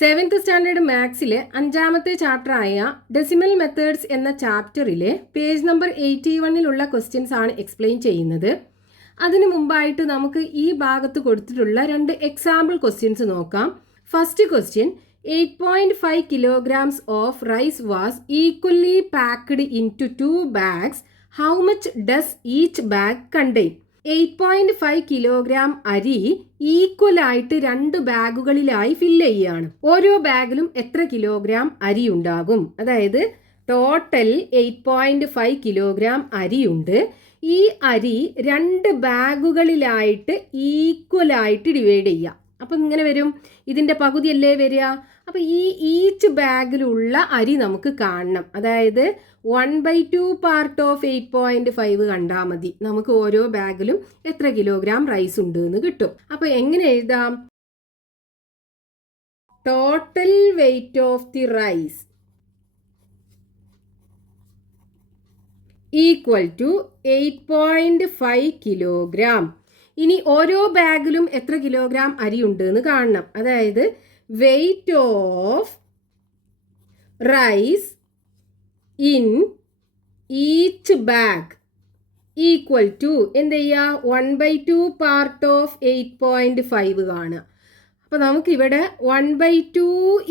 Seventh standard മാത്സിലെ 5ാമത്തെ ചാപ്റ്ററായ decimal methods എന്ന ചാപ്റ്ററിലെ page number 81-ലുള്ള questions ആണ് explain ചെയ്യുന്നത്. അതിനു മുമ്പായിട്ട് നമുക്ക് ഈ ഭാഗത്ത് കൊടുത്തിട്ടുള്ള 2 എക്സാമ്പിൾ ക്വസ്റ്റ്യൻസ് നോക്കാം. First question, 8.5 kilograms of rice was equally packed into 2 bags. How much does each bag contain? 8.5 kilogram അരി ഈക്വൽ ആയിട്ട് 2 ബാഗുകളിലായി ഫില്ല് ചെയ്യുകയാണ്. ഓരോ ബാഗിലും എത്ര കിലോഗ്രാം അരി ഉണ്ടാകും? അതായത് ടോട്ടൽ 8.5 കിലോഗ്രാം അരിയുണ്ട്. ഈ അരി 2 ബാഗുകളിലായിട്ട് ഈക്വൽ ആയിട്ട് ഡിവൈഡ് ചെയ്യുക. അപ്പം ഇങ്ങനെ വരും, ഇതിൻ്റെ പകുതിയല്ലേ വരിക. അപ്പം ഈ ഈച്ച് ബാഗിലുള്ള അരി നമുക്ക് കാണണം. അതായത് 1/2 പാർട്ട് ഓഫ് 8.5 കണ്ടാൽ മതി. നമുക്ക് ഓരോ ബാഗിലും എത്ര കിലോഗ്രാം റൈസ് ഉണ്ട് എന്ന് കിട്ടും. അപ്പം എങ്ങനെ എഴുതാം? Total weight of the rice equal to 8.5 kilogram. ഇനി ഓരോ ബാഗിലും എത്ര കിലോഗ്രാം അരി ഉണ്ട് എന്ന് കാണണം. അതായത് weight of rice in each bag equal to എന്ത് ചെയ്യുക? 1/2 പാർട്ട് ഓഫ് 8.5 കാണുക. അപ്പോൾ നമുക്കിവിടെ 1/2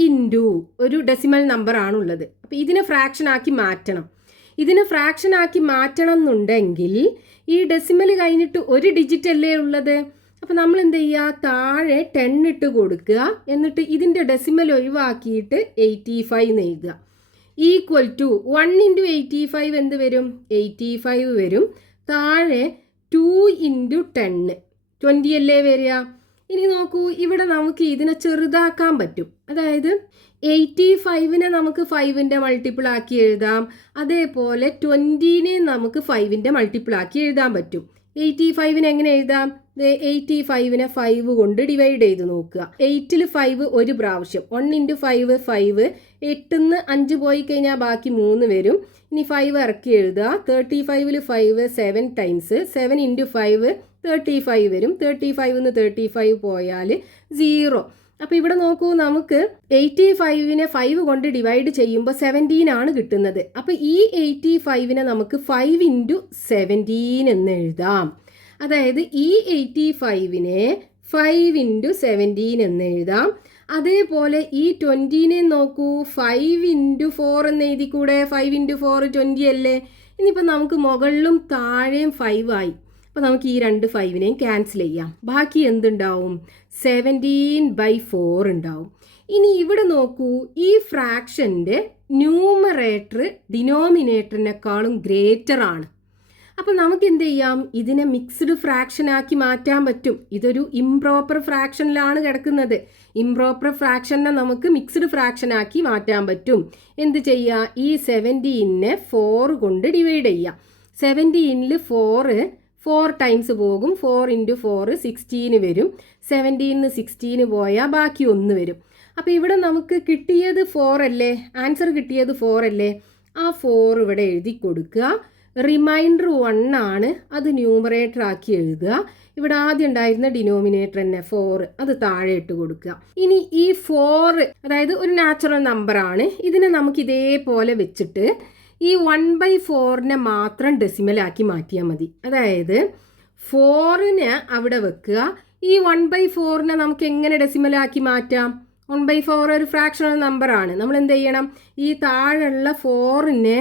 ഇൻറ്റു ഒരു ഡെസിമൽ നമ്പർ ആണുള്ളത്. അപ്പോൾ ഇതിനെ ഫ്രാക്ഷൻ ആക്കി മാറ്റണം. ഇതിനെ ഫ്രാക്ഷൻ ആക്കി മാറ്റണം എന്നുണ്ടെങ്കിൽ ഈ ഡെസിമൽ കഴിഞ്ഞിട്ട് ഒരു ഡിജിറ്റ് അല്ലേ ഉള്ളത്. അപ്പോൾ നമ്മൾ എന്ത് ചെയ്യുക? താഴെ 10 ഇട്ട് കൊടുക്കുക. എന്നിട്ട് ഇതിൻ്റെ ഡെസിമൽ ഒഴിവാക്കിയിട്ട് 85 എന്ന് എഴുതുക. ഈക്വൽ ടു 1 ഇൻറ്റു 85 എന്ത് വരും? 85 വരും. താഴെ 2 ഇൻറ്റു 10 20 അല്ലേ വരിക. ഇനി നോക്കൂ, ഇവിടെ നമുക്ക് ഇതിനെ ചെറുതാക്കാൻ പറ്റും. അതായത് 85നെ നമുക്ക് 5ൻ്റെ മൾട്ടിപ്പിൾ ആക്കി എഴുതാം. അതേപോലെ 20നെ നമുക്ക് 5ൻ്റെ മൾട്ടിപ്പിൾ ആക്കി എഴുതാൻ പറ്റും. 85നെ എങ്ങനെ എഴുതാം? 85നെ 5 കൊണ്ട് ഡിവൈഡ് ചെയ്ത് നോക്കുക. 8ൽ 5 ഒരു പ്രാവശ്യം, 1 ഇൻറ്റു 5 5. 8ന്ന് 5 പോയി കഴിഞ്ഞാൽ ബാക്കി 3 വരും. ഇനി 5 ഇറക്കി എഴുതുക. 35ൽ 5 7 ടൈംസ്, 7 ഇൻറ്റു 5 35 വരും. 35ന്ന് 35 പോയാൽ 0. അപ്പോൾ ഇവിടെ നോക്കൂ, നമുക്ക് 85നെ 5 കൊണ്ട് ഡിവൈഡ് ചെയ്യുമ്പോൾ 17 ആണ് കിട്ടുന്നത്. അപ്പോൾ ഈ 85നെ നമുക്ക് 5 ഇൻറ്റു 17 എന്ന് എഴുതാം. അതായത് ഈ 85നെ 5 ഇൻറ്റു 17 എന്ന് എഴുതാം. അതേപോലെ ഈ 20നെ നോക്കൂ, 5 ഇൻറ്റു 4 എന്ന് എഴുതിക്കൂടെ? 5 ഇൻറ്റു 4 20 അല്ലേ. ഇനിയിപ്പോൾ നമുക്ക് മുകളിലും താഴെയും 5 ആയി. അപ്പോൾ നമുക്ക് ഈ 2 5നെയും ക്യാൻസൽ ചെയ്യാം. ബാക്കി എന്തുണ്ടാവും? 17/4 ഉണ്ടാവും. ഇനി ഇവിടെ നോക്കൂ, ഈ ഫ്രാക്ഷൻ്റെ ന്യൂമറേറ്റർ ഡിനോമിനേറ്ററിനേക്കാളും ഗ്രേറ്റർ ആണ്. അപ്പോൾ നമുക്ക് എന്ത് ചെയ്യാം? ഇതിനെ മിക്സ്ഡ് ഫ്രാക്ഷൻ ആക്കി മാറ്റാൻ പറ്റും. ഇതൊരു ഇംപ്രോപ്പർ ഫ്രാക്ഷനിലാണ് കിടക്കുന്നത്. ഇംപ്രോപ്പർ ഫ്രാക്ഷനെ നമുക്ക് മിക്സ്ഡ് ഫ്രാക്ഷൻ ആക്കി മാറ്റാൻ പറ്റും. എന്ത് ചെയ്യുക? ഈ 17നെ 4 കൊണ്ട് ഡിവൈഡ് ചെയ്യുക. 17ൽ 4 ടൈംസ് പോകും. 4 ഇൻറ്റു 4 16 വരും. 17ന് 16 പോയാൽ ബാക്കി 1 വരും. അപ്പോൾ ഇവിടെ നമുക്ക് കിട്ടിയത് 4 അല്ലേ? ആൻസർ കിട്ടിയത് 4 അല്ലേ? ആ 4 ഇവിടെ എഴുതി കൊടുക്കുക. റിമൈൻഡർ 1 ആണ്, അത് ന്യൂമറേറ്റർ ആക്കി എഴുതുക. ഇവിടെ ആദ്യം ഉണ്ടായിരുന്ന ഡിനോമിനേറ്റർ തന്നെ 4, അത് താഴെ ഇട്ട് കൊടുക്കുക. ഇനി ഈ 4 അതായത് ഒരു നാച്ചുറൽ നമ്പർ ആണ്. ഇതിനെ നമുക്ക് ഇതേപോലെ വെച്ചിട്ട് ഈ 1/4നെ മാത്രം ഡെസിമലാക്കി മാറ്റിയാൽ മതി. അതായത് 4നെ അവിടെ വെക്കുക. ഈ 1/4നെ നമുക്ക് എങ്ങനെ ഡെസിമലാക്കി മാറ്റാം? 1/4 ഒരു ഫ്രാക്ഷണൽ നമ്പറാണ്. നമ്മൾ എന്ത് ചെയ്യണം? ഈ താഴെയുള്ള 4നെ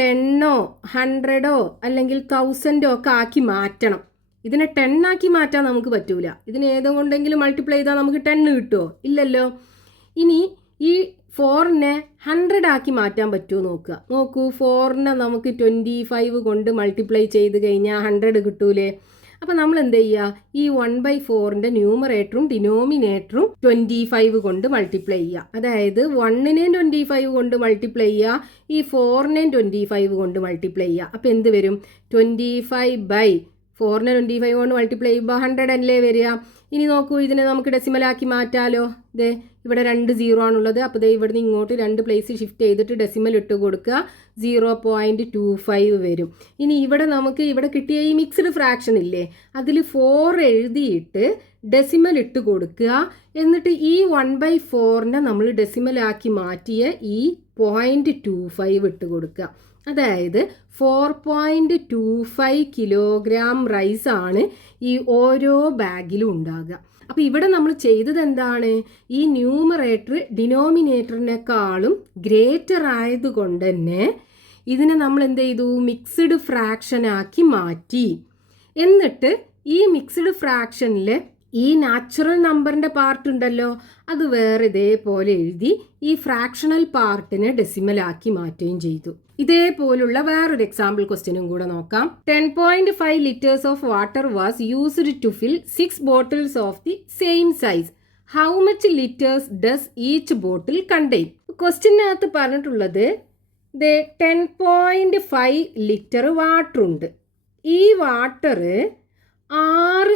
10ഓ 100ഓ അല്ലെങ്കിൽ 1000ഓ ഒക്കെ ആക്കി മാറ്റണം. ഇതിനെ 10 ആക്കി മാറ്റാൻ നമുക്ക് പറ്റൂല. ഇതിന് ഏതുകൊണ്ടെങ്കിലും മൾട്ടിപ്ലൈ ചെയ്താൽ നമുക്ക് 10 കിട്ടുമോ? ഇല്ലല്ലോ. ഇനി ഈ 4നെ 100 ആക്കി മാറ്റാൻ പറ്റുമോ നോക്കൂ. 4നെ നമുക്ക് 25 കൊണ്ട് മൾട്ടിപ്ലൈ ചെയ്ത് കഴിഞ്ഞാൽ 100 കിട്ടൂലേ. അപ്പോൾ നമ്മൾ എന്ത് ചെയ്യുക? ഈ 1/4ൻ്റെ ന്യൂമറേറ്ററും ഡിനോമിനേറ്ററും 25 കൊണ്ട് മൾട്ടിപ്ലൈ ചെയ്യുക. അതായത് 1നെയും 25 കൊണ്ട് മൾട്ടിപ്ലൈ ചെയ്യുക, ഈ 4നെയും 25 കൊണ്ട് മൾട്ടിപ്ലൈ ചെയ്യുക. അപ്പോൾ എന്ത് വരും? 25/4നെ 25 കൊണ്ട് മൾട്ടിപ്ലൈ ചെയ്യുമ്പോൾ 100 അല്ലേ വരിക. ഇനി നോക്കൂ, ഇതിനെ നമുക്ക് ഡെസിമലാക്കി മാറ്റാലോ. ഇവിടെ 2 0 ആണുള്ളത്. അപ്പോൾ ദേ ഇവിടുന്ന് ഇങ്ങോട്ട് 2 പ്ലേസ് ഷിഫ്റ്റ് ചെയ്തിട്ട് ഡെസിമൽ ഇട്ട് കൊടുക്കുക. 0.25 വരും. ഇനി ഇവിടെ നമുക്ക് ഇവിടെ കിട്ടിയ ഈ മിക്സ്ഡ് ഫ്രാക്ഷൻ ഇല്ലേ, അതിൽ 4 എഴുതിയിട്ട് ഡെസിമൽ ഇട്ട് കൊടുക്കുക. എന്നിട്ട് ഈ 1/4 നമ്മൾ ഡെസിമലാക്കി മാറ്റിയ ഈ 0.25 ഇട്ട് കൊടുക്കുക. അതായത് 4.25 കിലോഗ്രാം റൈസാണ് ഈ ഓരോ ബാഗിലും ഉണ്ടാകുക. അപ്പോൾ ഇവിടെ നമ്മൾ ചെയ്തത് എന്താണ്, ഈ ന്യൂമറേറ്റർ ഡിനോമിനേറ്ററിനേക്കാളും ഗ്രേറ്റർ ആയതുകൊണ്ട് തന്നെ ഇതിനെ നമ്മൾ എന്ത് ചെയ്തു, മിക്സ്ഡ് ഫ്രാക്ഷൻ ആക്കി മാറ്റി. എന്നിട്ട് ഈ മിക്സ്ഡ് ഫ്രാക്ഷനിൽ ഈ നാച്ചുറൽ നമ്പറിൻ്റെ പാർട്ട് ഉണ്ടല്ലോ, അത് വേറെ ഇതേപോലെ എഴുതി ഈ ഫ്രാക്ഷണൽ പാർട്ടിനെ ഡെസിമലാക്കി മാറ്റുകയും ചെയ്തു. ഇതേപോലുള്ള വേറൊരു എക്സാമ്പിൾ ക്വസ്റ്റ്യനും കൂടെ നോക്കാം. 10.5 liters of water was used to fill 6 bottles of the same size. How much litres does each bottle contain? ക്വസ്റ്റ്യനകത്ത് പറഞ്ഞിട്ടുള്ളത് 10.5 ലിറ്റർ വാട്ടർ ഉണ്ട്. ഈ വാട്ടർ 6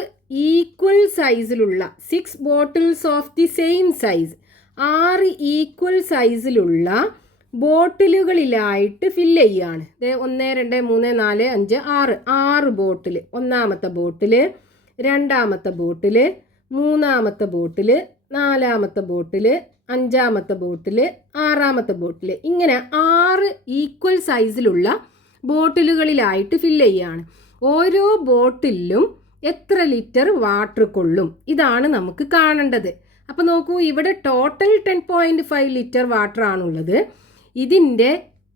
ഈക്വൽ സൈസിലുള്ള 6 bottles of the same size, 6 equal സൈസിലുള്ള ബോട്ടിലുകളിലായിട്ട് ഫില്ല് ചെയ്യാണ്. 1 2 3 4 5 6 6 ബോട്ടിൽ. ഒന്നാമത്തെ ബോട്ടിൽ, രണ്ടാമത്തെ ബോട്ടിൽ, മൂന്നാമത്തെ ബോട്ടിൽ, നാലാമത്തെ ബോട്ടിൽ, അഞ്ചാമത്തെ ബോട്ടിൽ, ആറാമത്തെ ബോട്ടിൽ, ഇങ്ങനെ 6 ഈക്വൽ സൈസിലുള്ള ബോട്ടിലുകളിലായിട്ട് ഫില്ല് ചെയ്യാണ്. ഓരോ ബോട്ടിലും എത്ര ലിറ്റർ വാട്ടർ കൊള്ളും, ഇതാണ് നമുക്ക് കാണേണ്ടത്. അപ്പോൾ നോക്കൂ, ഇവിടെ ടോട്ടൽ 10.5 ലിറ്റർ വാട്ടർ ആണുള്ളത്. ഇതിൻ്റെ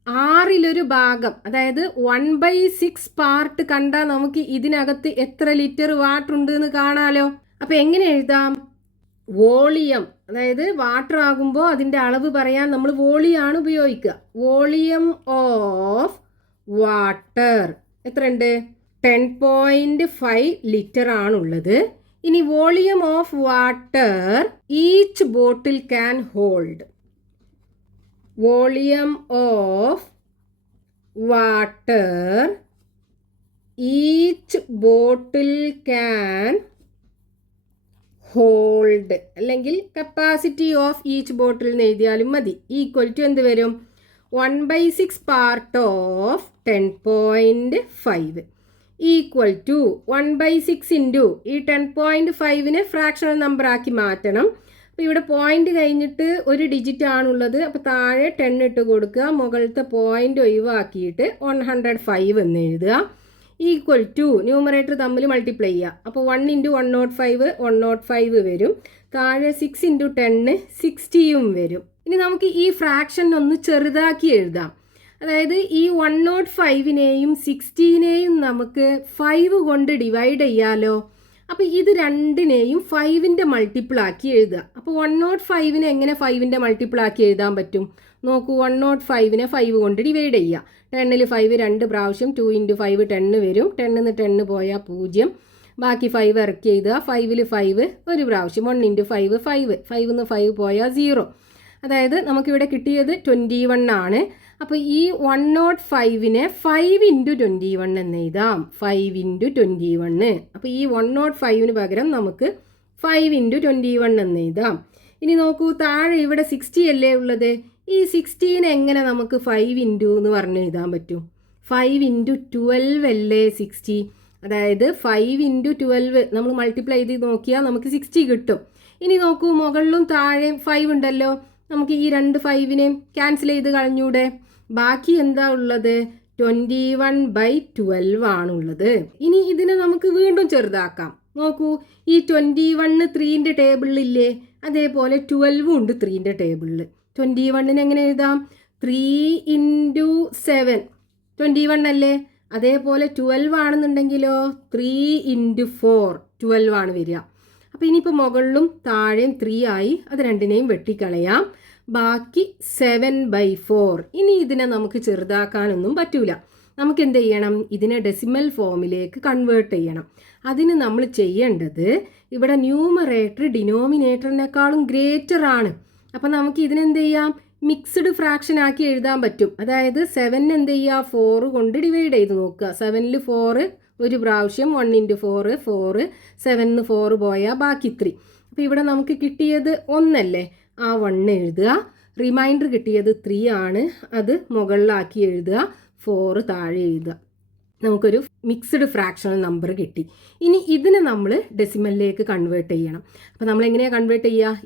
6 ഭാഗം, അതായത് 1/6 പാർട്ട് കണ്ടാൽ നമുക്ക് ഇതിനകത്ത് എത്ര ലിറ്റർ വാട്ടർ ഉണ്ട് എന്ന് കാണാലോ. അപ്പോൾ എങ്ങനെ എഴുതാം? വോളിയം, അതായത് വാട്ടർ ആകുമ്പോൾ അതിൻ്റെ അളവ് പറയാൻ നമ്മൾ വോളിയാണ് ഉപയോഗിക്കുക. വോളിയം ഓഫ് വാട്ടർ എത്ര ഉണ്ട്? 10.5 ലിറ്റർ ആണുള്ളത്. ഇനി volume of water each bottle can hold. Volume of water each bottle can hold, അല്ലെങ്കിൽ കപ്പാസിറ്റി ഓഫ് ഈച്ച് ബോട്ടിൽ എന്ന് എഴുതിയാലും മതി. ഈക്വൽ ടു എന്ത് വരും? 1/6 part of 10.5 equal to 1/6 into ഈ 10.5നെ ഫ്രാക്ഷണൽ നമ്പർ ആക്കി മാറ്റണം. അപ്പോൾ ഇവിടെ പോയിന്റ് കഴിഞ്ഞിട്ട് ഒരു ഡിജിറ്റ് ആണുള്ളത്. അപ്പോൾ താഴെ 10 ഇട്ട് കൊടുക്കുക, മുകളിലത്തെ പോയിന്റ് ഒഴിവാക്കിയിട്ട് 105 എന്ന് എഴുതുക. ഈക്വൽ ടു ന്യൂമറേറ്റർ തമ്മിൽ മൾട്ടിപ്ലൈ ചെയ്യുക. അപ്പോൾ 1 × 105 105 വരും. താഴെ 6 × 10 60യും വരും. ഇനി നമുക്ക് ഈ ഫ്രാക്ഷൻ ഒന്ന് ചെറുതാക്കി എഴുതാം. അതായത് ഈ 105നെയും 60നെയും നമുക്ക് 5 കൊണ്ട് ഡിവൈഡ് ചെയ്യാലോ. അപ്പോൾ ഇത് രണ്ടിനെയും 5ൻ്റെ മൾട്ടിപ്പിൾ ആക്കി എഴുതുക. അപ്പോൾ 105നെ എങ്ങനെ 5ൻ്റെ മൾട്ടിപ്പിൾ ആക്കി എഴുതാൻ പറ്റും? നോക്കൂ, 105നെ 5 കൊണ്ട് ഡിവൈഡ് ചെയ്യുക. 10ൽ 5 2 പ്രാവശ്യം, 2 × 5 10 വരും. 10ന്ന് 10 പോയാൽ 0, ബാക്കി 5 ഇറക്കി എഴുതുക. 5ൽ 5 ഒരു പ്രാവശ്യം, 1 × 5 5, 5ന്ന് 5 പോയാൽ 0. അതായത് നമുക്കിവിടെ കിട്ടിയത് 21 ആണ്. അപ്പോൾ ഈ 105നെ 5 × 21 എന്ന് എഴുതാം. 5 × 21. അപ്പോൾ ഈ 105ന് പകരം നമുക്ക് 5 × 21 എന്ന് എഴുതാം. ഇനി നോക്കൂ, താഴെ ഇവിടെ 60 അല്ലേ ഉള്ളത്. ഈ 60നെ എങ്ങനെ നമുക്ക് 5 × എന്ന് പറഞ്ഞ് എഴുതാൻ പറ്റും? 5 × 12 അല്ലേ 60. അതായത് 5 × 12 നമ്മൾ മൾട്ടിപ്ലൈ ചെയ്ത് നോക്കിയാൽ നമുക്ക് 60 കിട്ടും. ഇനി നോക്കൂ, മുകളിലും താഴെയും 5 ഉണ്ടല്ലോ. നമുക്ക് ഈ 2 5നെ ക്യാൻസൽ ചെയ്ത് കളഞ്ഞൂടെ? ബാക്കി എന്താ ഉള്ളത്? 21/12 ആണുള്ളത്. ഇനി ഇതിനെ നമുക്ക് വീണ്ടും ചെറുതാക്കാം. നോക്കൂ, ഈ 21 3ൻ്റെ ടേബിളിലില്ലേ, അതേപോലെ 12 ഉണ്ട് 3ൻ്റെ ടേബിളിൽ. 21നെ എങ്ങനെ എഴുതാം? 3 × 7 21 അല്ലേ. അതേപോലെ 12 ആണെന്നുണ്ടെങ്കിലോ 3 × 4 12 ആണ് വരിക. അപ്പോൾ ഇനിയിപ്പോൾ മുകളിലും താഴെയും 3 ആയി, അത് രണ്ടിനെയും വെട്ടിക്കളയാം. ബാക്കി 7/4. ഇനി ഇതിനെ നമുക്ക് ചെറുതാക്കാനൊന്നും പറ്റൂല. നമുക്ക് എന്ത് ചെയ്യണം? ഇതിനെ ഡെസിമൽ ഫോമിലേക്ക് കൺവേർട്ട് ചെയ്യണം. അതിന് നമ്മൾ ചെയ്യേണ്ടത്, ഇവിടെ ന്യൂമറേറ്റർ ഡിനോമിനേറ്ററിനേക്കാളും ഗ്രേറ്റർ ആണ്. അപ്പം നമുക്ക് ഇതിനെന്ത് ചെയ്യാം? മിക്സ്ഡ് ഫ്രാക്ഷൻ ആക്കി എഴുതാൻ പറ്റും. അതായത് 7 എന്ത് ചെയ്യുക? 4 കൊണ്ട് ഡിവൈഡ് ചെയ്ത് നോക്കുക. 7ൽ 4 ഒരു പ്രാവശ്യം, 1 × 4 4, 7ന്ന് 4 പോയാൽ ബാക്കി 3. അപ്പോൾ ഇവിടെ നമുക്ക് കിട്ടിയത് 1 അല്ലേ. ആ 1 എഴുതുക. റിമൈൻഡർ കിട്ടിയത് 3 ആണ്, അത് മുകളിലാക്കി എഴുതുക. 4 താഴെ എഴുതുക. നമുക്കൊരു മിക്സ്ഡ് ഫ്രാക്ഷണൽ നമ്പർ കിട്ടി. ഇനി ഇതിനെ നമ്മൾ ഡെസിമലിലേക്ക് കൺവേർട്ട് ചെയ്യണം. അപ്പോൾ നമ്മൾ എങ്ങനെയാണ് കൺവേർട്ട് ചെയ്യുക?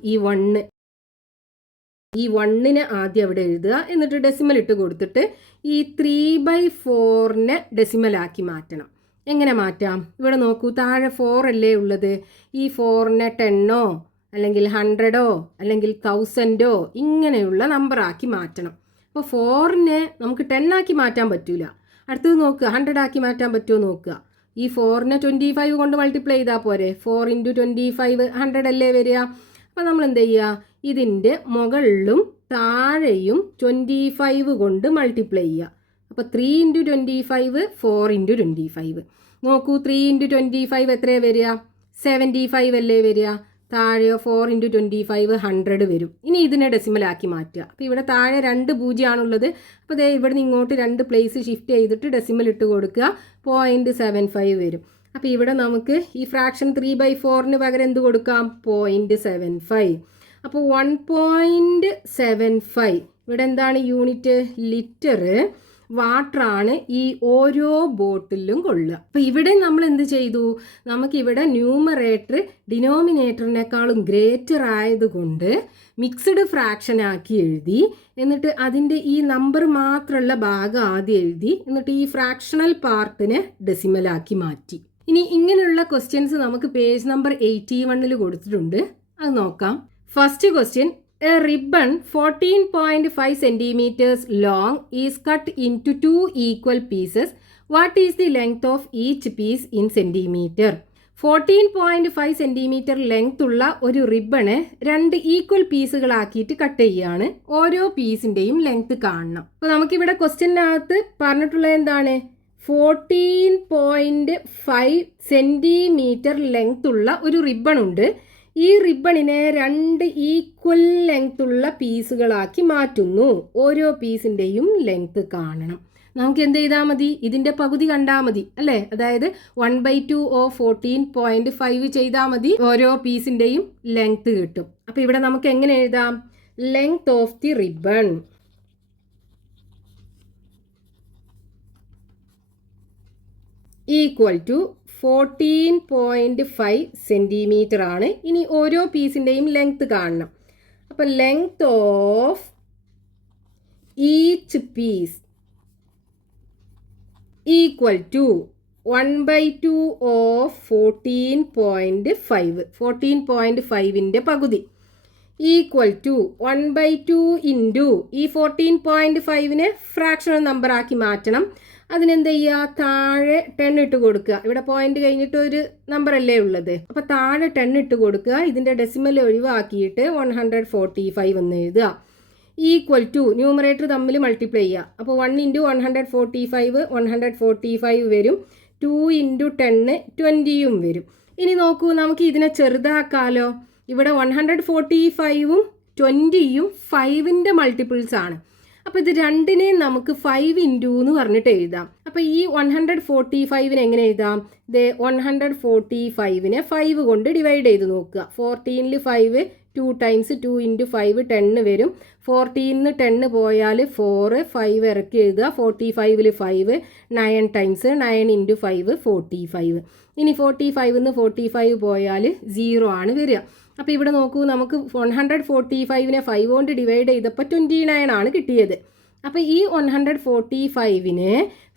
ഈ 1നെ ആദ്യം അവിടെ എഴുതുക, എന്നിട്ട് ഡെസിമൽ ഇട്ട് കൊടുത്തിട്ട് ഈ 3/4നെ ഡെസിമലാക്കി മാറ്റണം. എങ്ങനെ മാറ്റാം? ഇവിടെ നോക്കൂ, താഴെ 4 അല്ലേ ഉള്ളത്. ഈ 4നെ 10ഓ അല്ലെങ്കിൽ 100ഓ അല്ലെങ്കിൽ 1000ഓ ഇങ്ങനെയുള്ള നമ്പറാക്കി മാറ്റണം. അപ്പോൾ 4നെ നമുക്ക് 10 ആക്കി മാറ്റാൻ പറ്റൂല. അടുത്തത് നോക്കുക, 100 ആക്കി മാറ്റാൻ പറ്റുമോ നോക്കുക. ഈ 4നെ 25 കൊണ്ട് മൾട്ടിപ്ലൈ ചെയ്താൽ പോരെ. 4 × 25 100 അല്ലേ വരിക. അപ്പോൾ നമ്മൾ എന്ത് ചെയ്യുക? ഇതിൻ്റെ മുകളിലും താഴെയും 25 കൊണ്ട് മൾട്ടിപ്ലൈ ചെയ്യുക. അപ്പോൾ 3 × 25 4 × 25. നോക്കൂ, 3 × 25 എത്രയാണ് വരിക? 75 അല്ലേ വരിക. താഴെയോ 4 × 25 100 വരും. ഇനി ഇതിനെ ഡെസിമലാക്കി മാറ്റുക. അപ്പോൾ ഇവിടെ താഴെ 2 0 ആണുള്ളത്. അപ്പോൾ ദേ ഇവിടെ നിന്ന് ഇങ്ങോട്ട് 2 പ്ലേസ് ഷിഫ്റ്റ് ചെയ്തിട്ട് ഡെസിമൽ ഇട്ട് കൊടുക്കുക. 0.75 വരും. അപ്പോൾ ഇവിടെ നമുക്ക് ഈ ഫ്രാക്ഷൻ 3/4ന് പകരം എന്ത് കൊടുക്കാം? 0.75. അപ്പോൾ 1.75 ഇവിടെ എന്താണ് യൂണിറ്റ്? ലിറ്റർ വാട്ടറാണ് ഈ ഓരോ ബോട്ടിലും കൊള്ളുക. അപ്പോൾ ഇവിടെ നമ്മൾ എന്ത് ചെയ്തു? നമുക്കിവിടെ ന്യൂമറേറ്റർ ഡിനോമിനേറ്ററിനേക്കാളും ഗ്രേറ്റർ ആയതുകൊണ്ട് മിക്സ്ഡ് ഫ്രാക്ഷൻ ആക്കി എഴുതി. എന്നിട്ട് അതിൻ്റെ ഈ നമ്പർ മാത്രമുള്ള ഭാഗം ആദ്യം എഴുതി. എന്നിട്ട് ഈ ഫ്രാക്ഷണൽ പാർട്ടിനെ ഡെസിമലാക്കി മാറ്റി. ഇനി ഇങ്ങനെയുള്ള ക്വസ്റ്റ്യൻസ് നമുക്ക് പേജ് നമ്പർ 81 കൊടുത്തിട്ടുണ്ട്. അത് നോക്കാം. First question, a ribbon 14.5 centimeters long is cut into 2 equal pieces. What is the length of each piece in centimeter? 14.5 centimetre length ഉള്ള ഒരു റിബണ് 2 ഈക്വൽ പീസുകളാക്കിയിട്ട് കട്ട് ചെയ്യുകയാണ്. ഓരോ പീസിൻ്റെയും ലെങ്ത് കാണണം. അപ്പോൾ നമുക്കിവിടെ ക്വസ്റ്റ്യനകത്ത് പറഞ്ഞിട്ടുള്ളത് എന്താണ്? 14.5 സെൻറ്റിമീറ്റർ ലെങ്ത് ഉള്ള ഒരു റിബൺ ഉണ്ട്. ഈ റിബണിനെ 2 ഈക്വൽ ലെങ്ത് ഉള്ള പീസുകളാക്കി മാറ്റുന്നു. ഓരോ പീസിൻ്റെയും ലെങ്ത് കാണണം. നമുക്ക് എന്ത് ചെയ്താൽ മതി? ഇതിൻ്റെ പകുതി കണ്ടാൽ മതി അല്ലേ? അതായത് 1/2 ഓഫ് 14.5 ചെയ്താൽ മതി. ഓരോ പീസിൻ്റെയും ലെങ്ത് കിട്ടും. അപ്പോൾ ഇവിടെ നമുക്ക് എങ്ങനെ എഴുതാം? Length of the ribbon equal to 14.5 centimetre ആണ്. ഇനി ഓരോ പീസിൻ്റെയും ലെങ്ത് കാണണം. അപ്പോൾ length of each piece equal to 1/2 of 14.5. 14.5ൻ്റെ പകുതി ഈക്വൽ ടു 1/2 ഇൻറ്റു ഈ 14.5നെ ഫ്രാക്ഷണൽ നമ്പർ ആക്കി മാറ്റണം. അതിനെന്ത് ചെയ്യുക? താഴെ 10 ഇട്ട് കൊടുക്കുക. ഇവിടെ പോയിന്റ് കഴിഞ്ഞിട്ട് ഒരു നമ്പർ അല്ലേ ഉള്ളത്. അപ്പോൾ താഴെ 10 ഇട്ട് കൊടുക്കുക. ഇതിൻ്റെ ഡെസിമൽ ഒഴിവാക്കിയിട്ട് 145 എന്ന് എഴുതുക. ഈക്വൽ ടു ന്യൂമറേറ്റർ തമ്മിൽ മൾട്ടിപ്ലൈ ചെയ്യുക. അപ്പോൾ 1 × 145 145 വരും. 2 × 10 20യും വരും. ഇനി നോക്കൂ, നമുക്ക് ഇതിനെ ചെറുതാക്കാലോ. ഇവിടെ 145ഉം 20യും 5ൻ്റെ മൾട്ടിപ്പിൾസ് ആണ്. അപ്പോൾ ഇത് രണ്ടിനെയും നമുക്ക് 5 ഇൻറ്റു എന്ന് പറഞ്ഞിട്ട് എഴുതാം. അപ്പോൾ ഈ 145നെ എങ്ങനെ എഴുതാം? 145നെ 5 കൊണ്ട് ഡിവൈഡ് ചെയ്ത് നോക്കുക. 14ൽ 5 2 ടൈംസ് 2 × 5 10 വരും. 14ന് 10 പോയാൽ 4 5 ഇറക്കി എഴുതുക. 45ൽ 5 9 ടൈംസ് 9 × 5 45. ഇനി 45ന്ന് 45 പോയാൽ 0 ആണ് വരിക. അപ്പോൾ ഇവിടെ നോക്കൂ, നമുക്ക് 145നെ 5 കൊണ്ട് ഡിവൈഡ് ചെയ്തപ്പോൾ 29 ആണ് കിട്ടിയത്. അപ്പോൾ ഈ 145നെ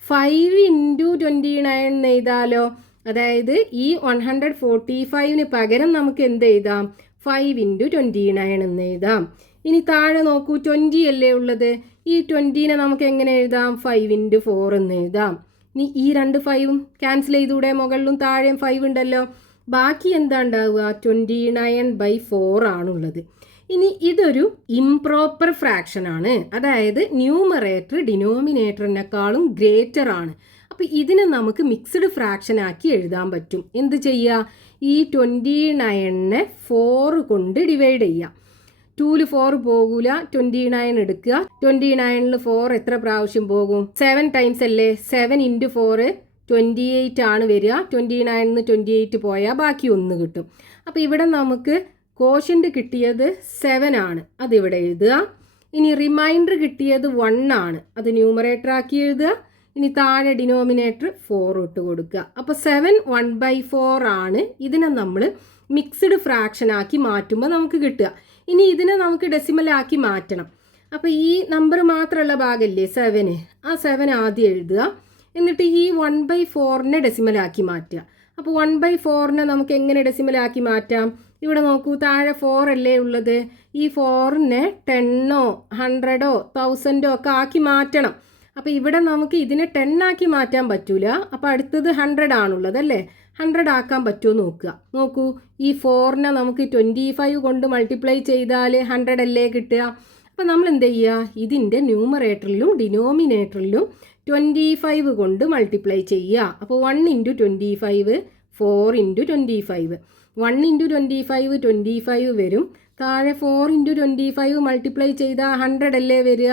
5 × 29 എന്ന് എഴുതാലോ. അതായത് ഈ 145ന് പകരം നമുക്ക് എന്ത് എഴുതാം? 5 × 29 എന്ന് എഴുതാം. ഇനി താഴെ നോക്കൂ, 20 അല്ലേ ഉള്ളത്. ഈ 20നെ നമുക്ക് എങ്ങനെ എഴുതാം? 5 × 4 എന്ന് എഴുതാം. ഇനി ഈ 2 5ഉം ക്യാൻസൽ ചെയ്തൂടെ? മുകളിലും താഴെയും 5 ഉണ്ടല്ലോ. ബാക്കി എന്താ ഉണ്ടാവുക? 29/4 ആണുള്ളത്. ഇനി ഇതൊരു ഇംപ്രോപ്പർ ഫ്രാക്ഷൻ ആണ്. അതായത് ന്യൂമറേറ്റർ ഡിനോമിനേറ്ററിനേക്കാളും ഗ്രേറ്റർ ആണ്. അപ്പോൾ ഇതിനെ നമുക്ക് മിക്സ്ഡ് ഫ്രാക്ഷൻ ആക്കി എഴുതാൻ പറ്റും. എന്ത് ചെയ്യുക? ഈ 29നെ 4 കൊണ്ട് ഡിവൈഡ് ചെയ്യുക. 2ൽ 4 പോകൂല, 29 എടുക്കുക. 29ൽ 4 എത്ര പ്രാവശ്യം പോകും? 7 ടൈംസ് അല്ലേ. 7 × 4 28 ആണ് വരിക. 29ന്ന് 28 പോയാൽ ബാക്കി 1 കിട്ടും. അപ്പോൾ ഇവിടെ നമുക്ക് കോഷ്യൻ്റ് കിട്ടിയത് 7 ആണ്, അതിവിടെ എഴുതുക. ഇനി റിമൈൻഡർ കിട്ടിയത് 1 ആണ്, അത് ന്യൂമറേറ്റർ ആക്കി എഴുതുക. ഇനി താഴെ ഡിനോമിനേറ്റർ 4 ഇട്ട് കൊടുക്കുക. അപ്പോൾ 7 1/4 ആണ്. ഇതിനെ നമ്മൾ മിക്സ്ഡ് ഫ്രാക്ഷൻ ആക്കി മാറ്റുമ്പോൾ നമുക്ക് കിട്ടുക. ഇനി ഇതിനെ നമുക്ക് ഡെസിമൽ ആക്കി മാറ്റണം. അപ്പോൾ ഈ നമ്പർ മാത്രമുള്ള ഭാഗമല്ലേ 7, ആ 7 ആദ്യം എഴുതുക. എന്നിട്ട് ഈ 1/4നെ ഡെസിമൽ ആക്കി മാറ്റുക. അപ്പോൾ 1/4നെ നമുക്ക് എങ്ങനെ ഡെസിമൽ ആക്കി മാറ്റാം? ഇവിടെ നോക്കൂ, താഴെ 4 അല്ലേ ഉള്ളത്. ഈ 4നെ 10ഓ 100ഓ 1000ഓ ഒക്കെ ആക്കി മാറ്റണം. അപ്പോൾ ഇവിടെ നമുക്ക് ഇതിനെ 10 ആക്കി മാറ്റാൻ പറ്റൂല. അപ്പോൾ അടുത്തത് 100 ആണുള്ളത് അല്ലേ, 100 ആക്കാൻ പറ്റുമോ നോക്കുക. നോക്കൂ, ഈ 4നെ നമുക്ക് 25 കൊണ്ട് മൾട്ടിപ്ലൈ ചെയ്താൽ 100 അല്ലേ കിട്ടുക. അപ്പോൾ നമ്മൾ എന്ത് ചെയ്യുക, ഇതിൻ്റെ ന്യൂമറേറ്ററിലും ഡിനോമിനേറ്ററിലും 25 കൊണ്ട് മൾട്ടിപ്ലൈ ചെയ്യുക. അപ്പോൾ 1 × 25 4 × 25. 1 × 25 25 വരും. താഴെ 4 × 25 മൾട്ടിപ്ലൈ ചെയ്താൽ 100 അല്ലേ വരിക.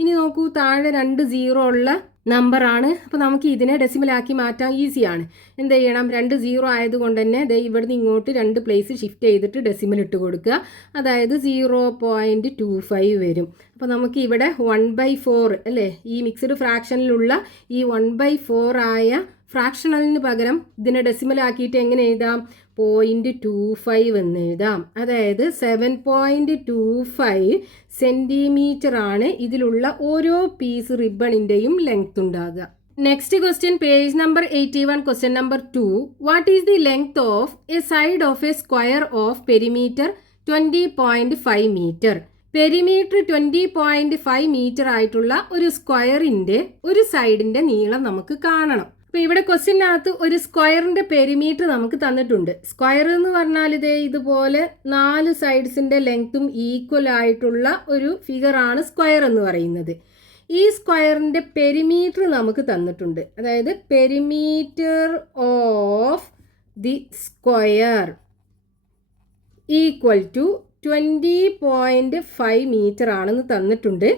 ഇനി നോക്കൂ, താഴെ 2 0 ഉള്ള നമ്പറാണ്. അപ്പോൾ നമുക്ക് ഇതിനെ ഡെസിമലാക്കി മാറ്റാൻ ഈസിയാണ്. എന്ത് ചെയ്യണം, 2 0 ആയതുകൊണ്ട് തന്നെ ഇവിടുന്ന് ഇങ്ങോട്ട് 2 പ്ലേസ് ഷിഫ്റ്റ് ചെയ്തിട്ട് ഡെസിമൽ ഇട്ട് കൊടുക്കുക. അതായത് 0.25 വരും. അപ്പോൾ നമുക്ക് ഇവിടെ 1/4 അല്ലേ, ഈ മിക്സ്ഡ് ഫ്രാക്ഷനിലുള്ള ഈ 1/4 ആയ ഫ്രാക്ഷണലിന് പകരം ഇതിനെ ഡെസിമൽ ആക്കിയിട്ട് എങ്ങനെ എഴുതാം, 0.25 എന്ന് എഴുതാം. അതായത് 7.25 സെൻറ്റിമീറ്റർ ആണ് ഇതിലുള്ള ഓരോ പീസ് റിബണിൻ്റെയും ലെങ്ത് ഉണ്ടാകുക. Next question, page number 81, question number 2. What is the length of a side of a square of perimeter 20.5 metre? Perimeter 20.5 metre ആയിട്ടുള്ള ഒരു സ്ക്വയറിൻ്റെ ഒരു സൈഡിൻ്റെ നീളം നമുക്ക് കാണണം. അപ്പോൾ ഇവിടെ ക്വസ്റ്റ്യനകത്ത് ഒരു സ്ക്വയറിൻ്റെ പെരിമീറ്റർ നമുക്ക് തന്നിട്ടുണ്ട്. സ്ക്വയർ എന്ന് പറഞ്ഞാൽ ഇതുപോലെ 4 സൈഡ്സിൻ്റെ ലെങ്ത്തും ഈക്വൽ ആയിട്ടുള്ള ഒരു ഫിഗറാണ് സ്ക്വയർ എന്ന് പറയുന്നത്. ഈ സ്ക്വയറിൻ്റെ പെരിമീറ്റർ നമുക്ക് തന്നിട്ടുണ്ട്. അതായത് perimeter of the square equal to 20.5 metre ആണെന്ന് തന്നിട്ടുണ്ട്.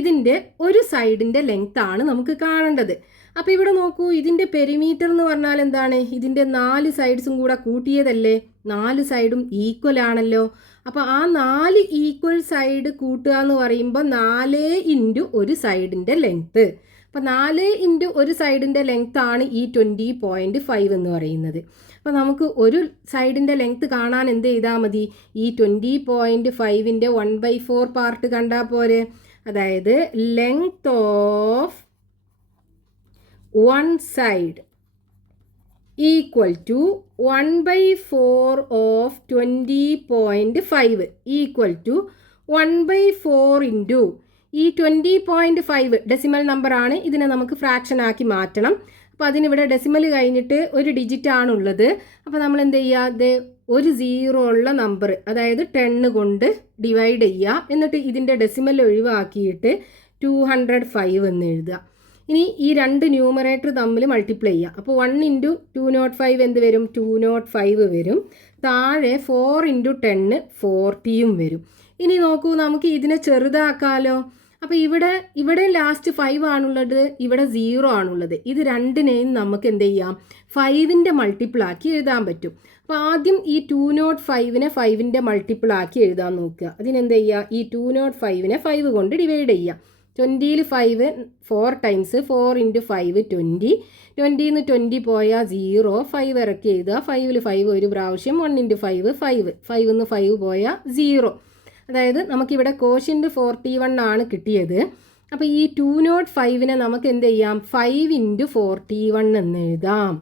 ഇതിൻ്റെ ഒരു സൈഡിൻ്റെ ലെങ്ത് ആണ് നമുക്ക് കാണേണ്ടത്. അപ്പോൾ ഇവിടെ നോക്കൂ, ഇതിൻ്റെ പെരിമീറ്റർ എന്ന് പറഞ്ഞാൽ എന്താണ്, ഇതിൻ്റെ 4 സൈഡ്സും കൂടെ കൂട്ടിയതല്ലേ, 4 സൈഡും ഈക്വൽ ആണല്ലോ. അപ്പോൾ ആ 4 ഈക്വൽ സൈഡ് കൂട്ടുക എന്ന് പറയുമ്പോൾ 4 × ഒരു സൈഡിൻ്റെ ലെങ്ത്ത്. അപ്പോൾ 4 × ഒരു സൈഡിൻ്റെ ലെങ്ത്ത് ആണ് ഈ 20.5 എന്ന് പറയുന്നത്. അപ്പോൾ നമുക്ക് ഒരു സൈഡിൻ്റെ ലെങ്ത്ത് കാണാൻ എന്ത് ചെയ്താൽ മതി, ഈ 20.5ൻ്റെ 1/4 പാർട്ട് കണ്ടാൽ പോരെ. അതായത് length of one side equal to 1/4 of 20.5 equal to 1/4 into ഈ 20.5 ഡെസിമൽ നമ്പർ ആണ്. ഇതിനെ നമുക്ക് ഫ്രാക്ഷൻ ആക്കി മാറ്റണം. അപ്പോൾ അതിനിവിടെ ഡെസിമൽ കഴിഞ്ഞിട്ട് ഒരു ഡിജിറ്റ് ആണുള്ളത്. അപ്പോൾ നമ്മൾ എന്ത് ചെയ്യുക, ഒരു 0 ഉള്ള നമ്പർ അതായത് 10 കൊണ്ട് ഡിവൈഡ് ചെയ്യുക. എന്നിട്ട് ഇതിൻ്റെ ഡെസിമൽ ഒഴിവാക്കിയിട്ട് 205 എന്ന് എഴുതുക. ഇനി ഈ 2 ന്യൂമറേറ്റർ തമ്മിൽ മൾട്ടിപ്ലൈ ചെയ്യുക. അപ്പോൾ 1 × 205 എന്ത് വരും, 205 വരും. താഴെ 4 × 10 40 വരും. ഇനി നോക്കൂ, നമുക്ക് ഇതിനെ ചെറുതാക്കാലോ. അപ്പോൾ ഇവിടെ ലാസ്റ്റ് 5 ആണുള്ളത്, ഇവിടെ 0 ആണുള്ളത്. ഇത് രണ്ടിനെയും നമുക്ക് എന്ത് ചെയ്യാം, 5ൻ്റെ മൾട്ടിപ്പിൾ ആക്കി എഴുതാൻ പറ്റും. അപ്പോൾ ആദ്യം ഈ 205നെ 5ൻ്റെ മൾട്ടിപ്പിൾ ആക്കി എഴുതാൻ നോക്കുക. അതിനെന്ത് ചെയ്യുക, ഈ 205നെ 5 കൊണ്ട് ഡിവൈഡ് ചെയ്യുക. 20ൽ 5 4 ടൈംസ്, 4 × 5 20. 20ന്ന് 20 പോയാൽ 0, 5 ഇറക്കി എഴുതുക. 5ൽ 5 ഒരു പ്രാവശ്യം, 1 × 5 5, 5ന്ന് 5 പോയാൽ 0. അതായത് നമുക്കിവിടെ കോഷ്യൻ്റ് 41 ആണ് കിട്ടിയത്. അപ്പോൾ ഈ 205നെ നമുക്ക് എന്ത് ചെയ്യാം, 5 × 41 എന്ന് എഴുതാം.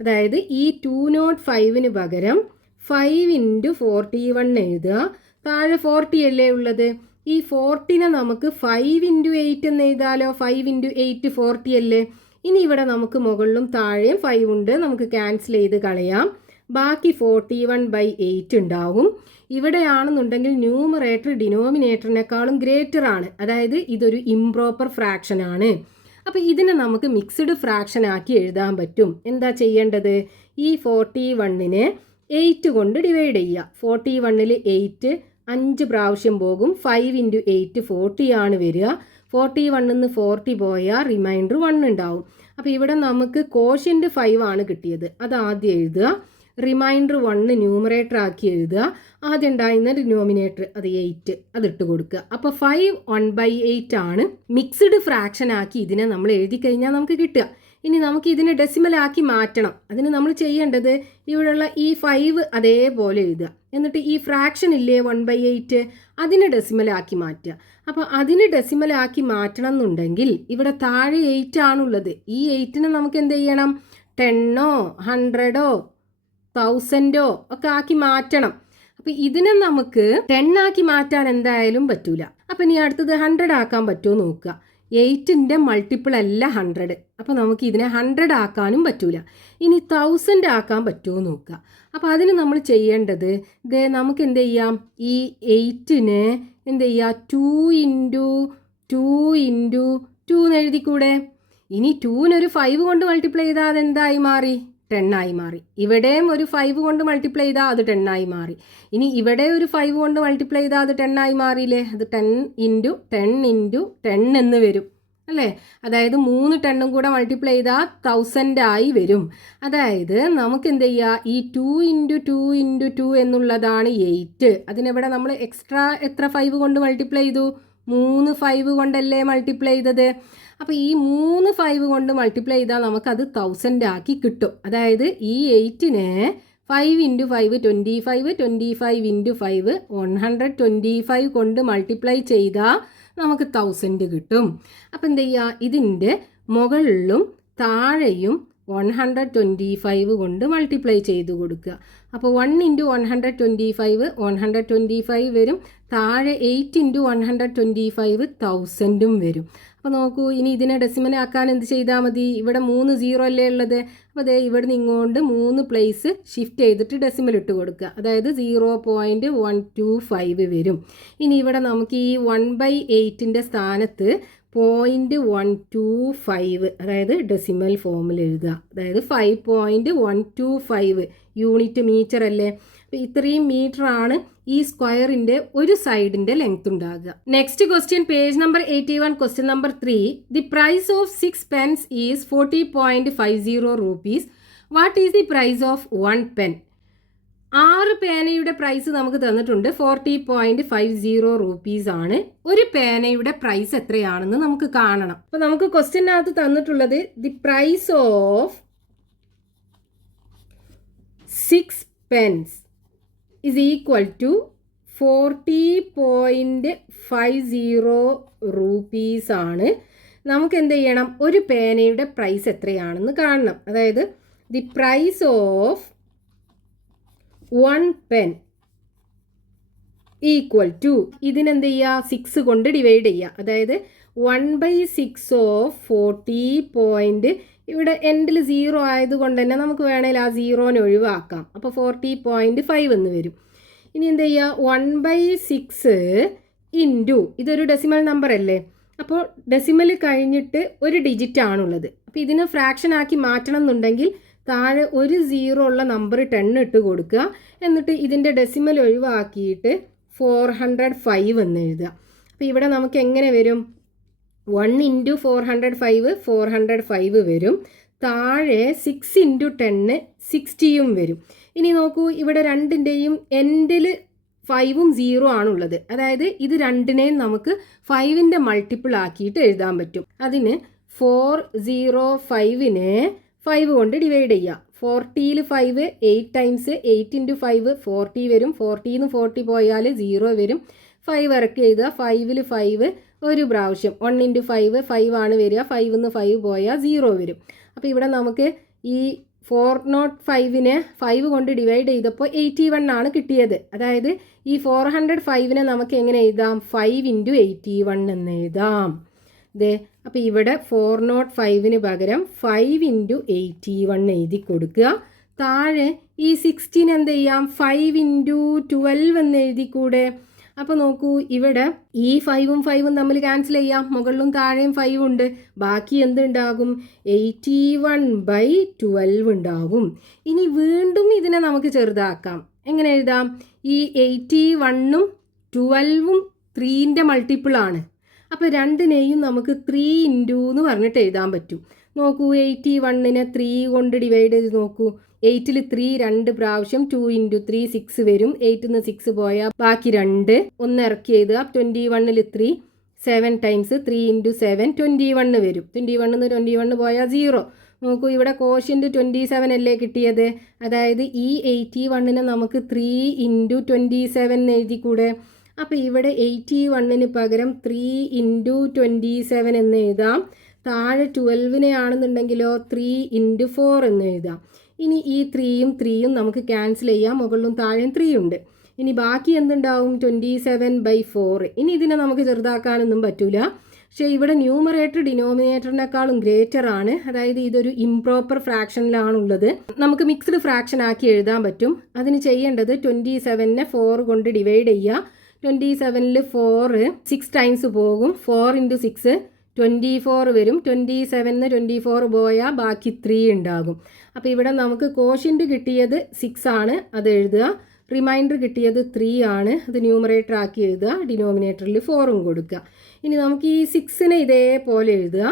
അതായത് ഈ 205ന് പകരം 5 × 41 എഴുതുക. താഴെ 40 അല്ലേ ഉള്ളത്. ഈ 40നെ നമുക്ക് 5 × 8 എന്ന് എഴുതാലോ. 5 × 8 40 അല്ലേ. ഇനി ഇവിടെ നമുക്ക് മുകളിലും താഴെയും 5 ഉണ്ട്, നമുക്ക് ക്യാൻസൽ ചെയ്ത് കളയാം. ബാക്കി 41/8 ഉണ്ടാവും. ഇവിടെയാണെന്നുണ്ടെങ്കിൽ ന്യൂമറേറ്റർ ഡിനോമിനേറ്ററിനേക്കാളും ഗ്രേറ്റർ ആണ്. അതായത് ഇതൊരു ഇംപ്രോപ്പർ ഫ്രാക്ഷൻ ആണ്. അപ്പോൾ ഇതിനെ നമുക്ക് മിക്സ്ഡ് ഫ്രാക്ഷൻ ആക്കി എഴുതാൻ പറ്റും. എന്താ ചെയ്യേണ്ടത്, ഈ 41നെ 8 കൊണ്ട് ഡിവൈഡ് ചെയ്യുക. 41ൽ 8 5 പ്രാവശ്യം പോകും. 5 × 8 40 ആണ് വരിക. 41ന്ന് 40 പോയാൽ റിമൈൻഡർ 1 ഉണ്ടാവും. അപ്പോൾ ഇവിടെ നമുക്ക് കോഷ്യൻ്റ് 5 ആണ് കിട്ടിയത്, അത് ആദ്യം എഴുതുക. റിമൈൻഡർ 1 ന്യൂമറേറ്റർ ആക്കി എഴുതുക. ആദ്യം ഉണ്ടായിരുന്ന ഡിനോമിനേറ്റർ അത് 8 അതിട്ട് കൊടുക്കുക. അപ്പോൾ 5 1/8 ആണ്. മിക്സ്ഡ് ഫ്രാക്ഷൻ ആക്കി ഇതിനെ നമ്മൾ എഴുതി കഴിഞ്ഞാൽ നമുക്ക് കിട്ടുക. ഇനി നമുക്ക് ഇതിനെ ഡെസിമൽ ആക്കി മാറ്റണം. അതിന് നമ്മൾ ചെയ്യേണ്ടത് ഇവിടെയുള്ള ഈ 5 അതേപോലെ എഴുതുക. എന്നിട്ട് ഈ ഫ്രാക്ഷൻ ഇല്ലേ 1/8 അതിനെ ഡെസിമൽ ആക്കി മാറ്റുക. അപ്പോൾ അതിന് ഡെസിമൽ ആക്കി മാറ്റണം എന്നുണ്ടെങ്കിൽ ഇവിടെ താഴെ 8 ആണുള്ളത്. ഈ 8നെ നമുക്ക് എന്ത് ചെയ്യണം? 10ഓ 100ഓ 1000ഓ ഒക്കെ ആക്കി മാറ്റണം. അപ്പോൾ ഇതിനെ നമുക്ക് 10 ആക്കി മാറ്റാൻ എന്തായാലും പറ്റൂല. അപ്പം ഇനി അടുത്തത് 100 ആക്കാൻ പറ്റുമോ നോക്കുക. 8ൻ്റെ മൾട്ടിപ്പിൾ അല്ല 100. അപ്പോൾ നമുക്ക് ഇതിനെ 100 ആക്കാനും പറ്റൂല. ഇനി 1000 ആക്കാൻ പറ്റുമോ നോക്കുക. അപ്പോൾ അതിന് നമ്മൾ ചെയ്യേണ്ടത് നമുക്ക് എന്ത് ചെയ്യാം? ഈ 8നെ എന്ത് ചെയ്യുക? 2 × 2 × 2 എന്ന് എഴുതിക്കൂടെ? ഇനി 2ന് ഒരു 5 കൊണ്ട് മൾട്ടിപ്ലൈ ചെയ്താൽ അതെന്തായി മാറി? 10 ആയി മാറി. ഇവിടെയും ഒരു 5 കൊണ്ട് മൾട്ടിപ്ലൈ ചെയ്താൽ അത് 10 ആയി മാറി. ഇനി ഇവിടെ ഒരു 5 കൊണ്ട് മൾട്ടിപ്ലൈ ചെയ്താൽ അത് 10 ആയി മാറിയില്ലേ? അത് 10 × 10 × 10 എന്ന് വരും അല്ലേ? അതായത് 3 10ഉം കൂടെ മൾട്ടിപ്ലൈ ചെയ്താൽ 1000 ആയി വരും. അതായത് നമുക്ക് എന്ത് ചെയ്യുക? ഈ 2 × 2 × 2 എന്നുള്ളതാണ് 8. അതിനെവിടെ നമ്മൾ എക്സ്ട്രാ എത്ര 5 കൊണ്ട് മൾട്ടിപ്ലൈ ചെയ്തു? 3 5 കൊണ്ടല്ലേ മൾട്ടിപ്ലൈ ചെയ്തത്. അപ്പോൾ ഈ 3 5 കൊണ്ട് മൾട്ടിപ്ലൈ ചെയ്താൽ നമുക്കത് 1000 ആക്കി കിട്ടും. അതായത് ഈ 8നെ 5 × 5 25 25 × 5 125 കൊണ്ട് മൾട്ടിപ്ലൈ ചെയ്താൽ നമുക്ക് 1000 കിട്ടും. അപ്പോൾ എന്ത് ചെയ്യുക? ഇതിൻ്റെ മുകളിലും താഴെയും 125 കൊണ്ട് മൾട്ടിപ്ലൈ ചെയ്ത് കൊടുക്കുക. അപ്പോൾ 1 × 125 125 വരും. താഴെ 8 × 125 1000ഉം വരും. അപ്പോൾ നോക്കൂ, ഇനി ഇതിനെ ഡെസിമൽ ആക്കാൻ എന്ത് ചെയ്താൽ മതി? ഇവിടെ 3 0 അല്ലേ ഉള്ളത്. അപ്പോൾ അതേ ഇവിടെ നിന്ന് ഇങ്ങോട്ട് 3 പ്ലേസ് ഷിഫ്റ്റ് ചെയ്തിട്ട് ഡെസിമൽ ഇട്ട് കൊടുക്കുക. അതായത് 0.125 വരും. ഇനി ഇവിടെ നമുക്ക് ഈ 1/8ൻ്റെ സ്ഥാനത്ത് 0.125 അതായത് ഡെസിമൽ ഫോമിൽ എഴുതുക. അതായത് 5.125 യൂണിറ്റ് മീറ്റർ അല്ലേ. അപ്പോൾ ഇത്രയും മീറ്ററാണ് ഈ സ്ക്വയറിൻ്റെ ഒരു സൈഡിൻ്റെ ലെങ്ത് ഉണ്ടാകുക. Next question, page number 81, question number 3. The price of 6 pence is 40.50 rupees. What is the price of 1 pen? 6 പേനയുടെ പ്രൈസ് നമുക്ക് തന്നിട്ടുണ്ട്. 40.50 rupees ആണ്. ഒരു പേനയുടെ പ്രൈസ് എത്രയാണെന്ന് നമുക്ക് കാണണം. അപ്പോൾ നമുക്ക് ക്വസ്റ്റ്യനകത്ത് തന്നിട്ടുള്ളത് the price of 6 pence is equal to 40.50 rupees ആണ്. നമുക്ക് എന്ത് ചെയ്യണം? ഒരു പേനയുടെ പ്രൈസ് എത്രയാണെന്ന് കാണണം. അതായത് the price of 1 pen equal to ഇതിനെന്ത് ചെയ്യുക? 6 കൊണ്ട് ഡിവൈഡ് ചെയ്യുക. അതായത് 1/6 ഓഫ് 40. ഇവിടെ എൻഡിൽ 0 ആയതുകൊണ്ട് തന്നെ നമുക്ക് വേണമെങ്കിൽ ആ 0നെ ഒഴിവാക്കാം. അപ്പോൾ 40.5 എന്ന് വരും. ഇനി എന്ത് ചെയ്യുക? 1/6 ഇൻറ്റു ഇതൊരു ഡെസിമൽ നമ്പർ അല്ലേ. അപ്പോൾ ഡെസിമൽ കഴിഞ്ഞിട്ട് ഒരു ഡിജിറ്റ് ആണുള്ളത്. അപ്പോൾ ഇതിനെ ഫ്രാക്ഷൻ ആക്കി മാറ്റണം എന്നുണ്ടെങ്കിൽ താഴെ ഒരു 0 ഉള്ള നമ്പർ 10 ഇട്ട് കൊടുക്കുക. എന്നിട്ട് ഇതിൻ്റെ ഡെസിമൽ ഒഴിവാക്കിയിട്ട് 405 എന്ന് എഴുതുക. അപ്പോൾ ഇവിടെ നമുക്ക് എങ്ങനെ വരും? 1 × 405 405 വരും. താഴെ 6 × 10 60ഉം വരും. ഇനി നോക്കൂ, ഇവിടെ രണ്ടിൻ്റെയും എൻഡിൽ 5ഉം 0 ആണുള്ളത്. അതായത് ഇത് രണ്ടിനെയും നമുക്ക് 5ൻ്റെ മൾട്ടിപ്പിൾ ആക്കിയിട്ട് എഴുതാൻ പറ്റും. അതിന് 405നെ 5 കൊണ്ട് ഡിവൈഡ് ചെയ്യുക. 40ൽ 5 8 ടൈംസ് 8 × 5 40 വരും. 40ന്ന് 40 പോയാൽ 0 വരും. 5 ഇറക്കി എഴുതുക. 5ൽ 5 ഒരു പ്രാവശ്യം 1 × 5 5 ആണ് വരിക. 5ന്ന് 5 പോയാൽ 0 വരും. അപ്പോൾ ഇവിടെ നമുക്ക് ഈ 405നെ 5 കൊണ്ട് ഡിവൈഡ് ചെയ്തപ്പോൾ 81 ആണ് കിട്ടിയത്. അതായത് ഈ 405നെ നമുക്ക് എങ്ങനെ എഴുതാം? 5 × 81 എന്ന് എഴുതാം. അപ്പോൾ ഇവിടെ 405ന് പകരം 5 × 81 എഴുതി കൊടുക്കുക. താഴെ ഈ 16 എന്ത് ചെയ്യാം? 5 × 12 എന്ന് എഴുതിക്കൂടെ? അപ്പോൾ നോക്കൂ, ഇവിടെ ഈ 5ഉം 5ഉം തമ്മിൽ ക്യാൻസൽ ചെയ്യാം. മുകളിലും താഴെയും 5 ഉണ്ട്. ബാക്കി എന്തുണ്ടാകും? 81/12 ഉണ്ടാകും. ഇനി വീണ്ടും ഇതിനെ നമുക്ക് ചെറുതാക്കാം. എങ്ങനെ എഴുതാം? ഈ 81ഉം 12ഉം 3ൻ്റെ മൾട്ടിപ്പിളാണ്. അപ്പോൾ രണ്ടിനെയും നമുക്ക് 3 × എന്ന് പറഞ്ഞിട്ട് എഴുതാൻ പറ്റും. നോക്കൂ, 81നെ 3 കൊണ്ട് ഡിവൈഡ് ചെയ്ത് നോക്കൂ. 8ൽ 3 2 പ്രാവശ്യം 2 × 3 6 വരും. 8ൽ നിന്ന് 6 പോയാൽ ബാക്കി 2 ഒന്ന് ഇറക്കി എഴുതുക. 21ൽ 3 7 ടൈംസ് 3 × 7 21 വരും. 21ൽ നിന്ന് 21 പോയാൽ 0. നോക്കൂ, ഇവിടെ കോഷ്യൻ്റ് 27 അല്ലേ കിട്ടിയത്. അതായത് ഈ 81നെ നമുക്ക് 3 × 27 എഴുതിക്കൂടെ. അപ്പോൾ ഇവിടെ 81ന് പകരം 3 × 27 എന്ന് എഴുതാം. താഴെ 12നെ ആണെന്നുണ്ടെങ്കിലോ 3 × 4 എന്ന് എഴുതാം. ഇനി ഈ 3യും 3യും നമുക്ക് ക്യാൻസൽ ചെയ്യാം. മുകളിലും താഴെയും 3 ഉണ്ട്. ഇനി ബാക്കി എന്തുണ്ടാവും? 27/4. ഇനി ഇതിനെ നമുക്ക് ചെറുതാക്കാനൊന്നും പറ്റൂല. പക്ഷേ ഇവിടെ ന്യൂമറേറ്റർ ഡിനോമിനേറ്ററിനേക്കാളും ഗ്രേറ്റർ ആണ്. അതായത് ഇതൊരു ഇംപ്രോപ്പർ ഫ്രാക്ഷനിലാണുള്ളത്. നമുക്ക് മിക്സ്ഡ് ഫ്രാക്ഷൻ ആക്കി എഴുതാൻ പറ്റും. അതിന് ചെയ്യേണ്ടത് 27നെ 4 കൊണ്ട് ഡിവൈഡ് ചെയ്യുക. 27ൽ 4 6 ടൈംസ് പോകും. 4 × 6 24 വരും. 27ന് 24 പോയാൽ ബാക്കി 3 ഉണ്ടാകും. അപ്പോൾ ഇവിടെ നമുക്ക് കോഷ്യൻ്റ് കിട്ടിയത് 6 ആണ്, അത് എഴുതുക. റിമൈൻഡർ കിട്ടിയത് 3 ആണ്, അത് ന്യൂമറേറ്റർ ആക്കി എഴുതുക. ഡിനോമിനേറ്ററിൽ 4ഉം കൊടുക്കുക. ഇനി നമുക്ക് ഈ 6നെ ഇതേപോലെ എഴുതുക.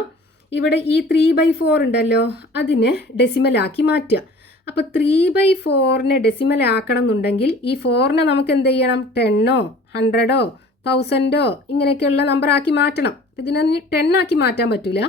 ഇവിടെ ഈ 3/4 ഉണ്ടല്ലോ, അതിനെ ഡെസിമലാക്കി മാറ്റുക. അപ്പോൾ 3/4നെ ഡെസിമൽ ആക്കണം എന്നുണ്ടെങ്കിൽ ഈ 4നെ നമുക്ക് എന്ത് ചെയ്യണം? 10ഓ 100ഓ 1000ഓ ഇങ്ങനെയൊക്കെയുള്ള നമ്പർ ആക്കി മാറ്റണം. ഇതിനെ 10 ആക്കി മാറ്റാൻ പറ്റില്ല.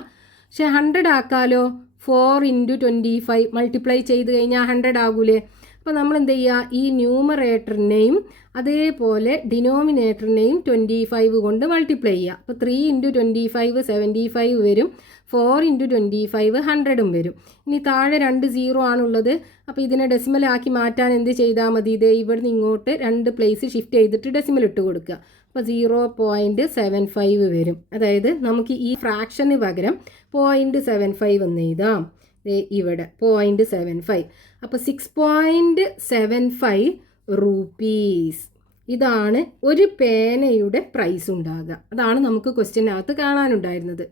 പക്ഷേ 100 ആക്കാലോ. 4 × 25 മൾട്ടിപ്ലൈ ചെയ്ത് കഴിഞ്ഞാൽ 100 ആകൂലേ. അപ്പോൾ നമ്മൾ എന്ത് ചെയ്യുക? ഈ ന്യൂമറേറ്ററിനെയും അതേപോലെ ഡിനോമിനേറ്ററിനെയും 25 കൊണ്ട് മൾട്ടിപ്ലൈ ചെയ്യുക. അപ്പോൾ 3 × 25 75 വരും. 4 × 25 100ഉം വരും. ഇനി താഴെ 2 0 ആണുള്ളത്. അപ്പോൾ ഇതിനെ ഡെസിമൽ ആക്കി മാറ്റാൻ എന്ത് ചെയ്താൽ മതി? ഇത് ഇവിടുന്ന് ഇങ്ങോട്ട് 2 പ്ലേസ് ഷിഫ്റ്റ് ചെയ്തിട്ട് ഡെസിമൽ ഇട്ട് കൊടുക്കുക. അപ്പോൾ 0.75 വരും. അതായത് നമുക്ക് ഈ ഫ്രാക്ഷന് പകരം 0.75 എന്ന് എഴുതാം. ഇവിടെ 0.75. അപ്പോൾ 6.75 rupees. ഇതാണ് ഒരു പേനയുടെ പ്രൈസ് ഉണ്ടാകുക. അതാണ് നമുക്ക് ക്വസ്റ്റ്യനകത്ത് കാണാനുണ്ടായിരുന്നത്.